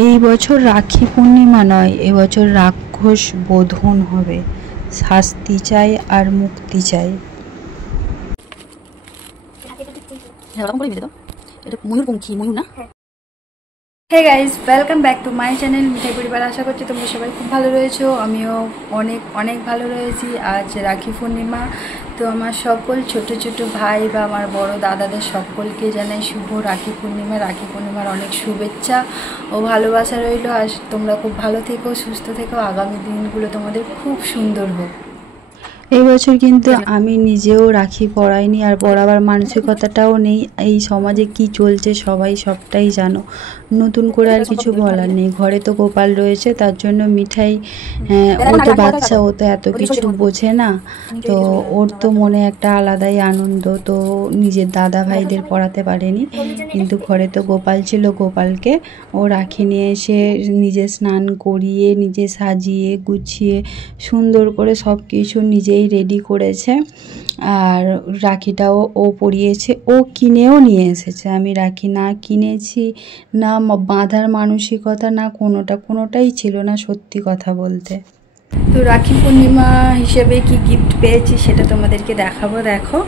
এই বছর রাখি পূর্ণিমা নয়, এবছর রাক্ষস বোধন হবে। শাস্তি চাই আর মুক্তি চাই। Hey guys, welcome back to my channel Mithai পরিবার। আশা করছি তোমরা সবাই খুব ভালো রয়েছো, আমিও অনেক অনেক ভালো রয়েছি। আজ রাখি পূর্ণিমা, তো আমার সকল ছোট ছোট ভাই বা আমার বড় দাদাদের সকলকে জানাই শুভ রাখি পূর্ণিমা। রাখি পূর্ণিমার অনেক শুভেচ্ছা ও ভালোবাসা রইল। আর তোমরা খুব ভালো থেকো, সুস্থ থেকো, আগামী দিনগুলো তোমাদের খুব সুন্দর হোক। এই বছর কিন্তু আমি নিজেও রাখি পরাইনি, আর পরাবার মানসিকতাটাও নেই। এই সমাজে কি চলছে সবাই সবটাই জানো, নতুন করে আর কিছু বলার নেই। ঘরে তো গোপাল রয়েছে, তার জন্য মিঠাই, ও তো বাচ্চা, ও তো এত কিছু বোঝে না, তো ওর তো মনে একটা আলাদাই আনন্দ। তো নিজের দাদা ভাইদের পড়াতে পারেনি, কিন্তু ঘরে তো গোপাল ছিল, গোপালকে ও রাখি নিয়ে এসে নিজে স্নান করিয়ে, নিজে সাজিয়ে গুছিয়ে সুন্দর করে সব কিছু নিজেই রেডি করেছে। আর রাখিটাও ও পরিয়েছে, ও কিনেও নিয়ে এসেছে। আমি রাখি না কিনেছি, না বাঁধার মানসিকতা, না কোনোটাই ছিল না, সত্যি কথা বলতে। তো রাখি পূর্ণিমা হিসেবে কি গিফট পেয়েছি সেটা তোমাদেরকে দেখাবো। দেখো,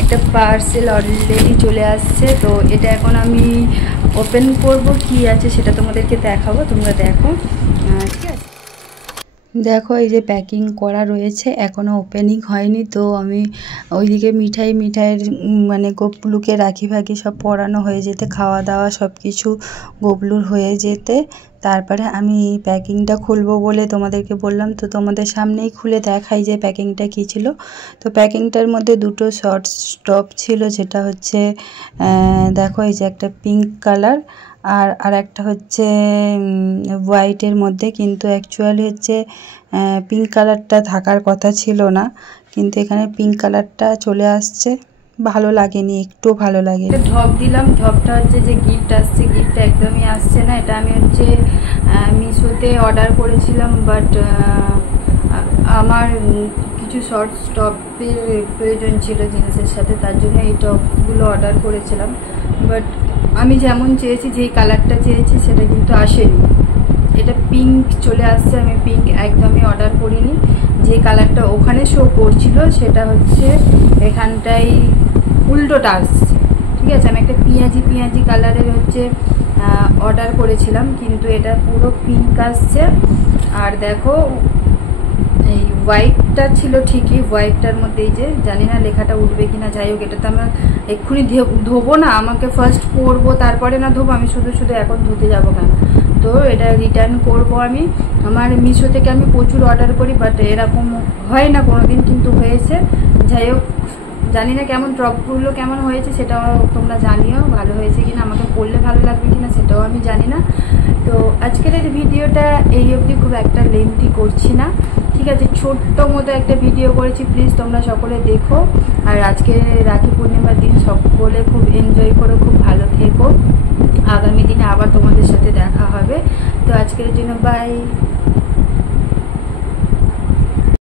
একটা পার্সেল অলরেডি চলে আসছে, তো এটা এখন আমি ওপেন করব, কি আছে সেটা তোমাদেরকে দেখাবো, তোমরা দেখো। ঠিক আছে, দেখো এই যে প্যাকিং করা রয়েছে, এখনও ওপেনিং হয়নি। তো আমি ওইদিকে মিঠাইয়ের মানে গোপলুকে রাখি ফাঁকি সব পরানো হয়ে যেতে, খাওয়া দাওয়া সব কিছু গোপলুর হয়ে যেতে, তারপরে আমি প্যাকিংটা খুলবো বলে তোমাদেরকে বললাম। তো তোমাদের সামনেই খুলে দেখাই যে প্যাকিংটা কী ছিল। তো প্যাকিংটার মধ্যে দুটো শর্টস টপ ছিল, যেটা হচ্ছে দেখো এই যে একটা পিঙ্ক কালার, আর একটা হচ্ছে হোয়াইটের মধ্যে, কিন্তু অ্যাকচুয়ালি হচ্ছে পিঙ্ক কালারটা থাকার কথা ছিল না, কিন্তু এখানে পিঙ্ক কালারটা চলে আসছে। ভালো লাগেনি, একটু ভালো লাগে। ঢপ দিলাম, ঢপটা হচ্ছে যে গিফট আসছে, গিফটটা একদমই আসছে না। এটা আমি হচ্ছে মিশোতে অর্ডার করেছিলাম, বাট আমার কিছু শর্টস টপের প্রয়োজন ছিল জিন্সের সাথে, তার জন্য এই টপগুলো অর্ডার করেছিলাম। বাট আমি যেমন চেয়েছি, যেই কালারটা চেয়েছি সেটা কিন্তু আসেনি। এটা পিঙ্ক চলে আসছে, আমি পিঙ্ক একদমই অর্ডার করিনি। যে কালারটা ওখানে শো করছিল সেটা হচ্ছে এখানটাই উল্টোটা আসছে। ঠিক আছে, আমি একটা পেঁয়াজি কালারের হচ্ছে অর্ডার করেছিলাম, কিন্তু এটা পুরো পিঙ্ক আসছে। আর দেখো এই হোয়াইটটা ছিল ঠিকই, হোয়াইটটার মধ্যে এই যে জানি না লেখাটা উঠবে কিনা, যাই হোক এটা তো আমরা এক্ষুনি ধোবো না, আমাকে ফার্স্ট পরবো তারপরে না ধোবো। আমি শুধু এখন ধুতে যাবো কেন? তো এটা রিটার্ন করবো আমি। আমার মিশো থেকে আমি প্রচুর অর্ডার করি, বাট এরকম হয় না কোনোদিন, কিন্তু হয়েছে। যাই হোক, জানি না কেমন টপগুলো কেমন হয়েছে সেটাও তোমরা জানিও, ভালো হয়েছে কিনা, আমাকে পড়লে ভালো লাগবে কিনা সেটাও আমি জানি না। তো আজকের এই ভিডিওটা এই অবধি, খুব একটা লেন্থি করছি না, ঠিক আছে, ছোট্ট মতো একটা ভিডিও করেছি। প্লিজ তোমরা সকলে দেখো। আর আজকে রাখি পূর্ণিমার দিন সকলে খুব এনজয় করো, খুব ভালো থেকো। আগামী দিনে আবার তোমাদের সাথে দেখা হবে। তো আজকের জন্য বাই।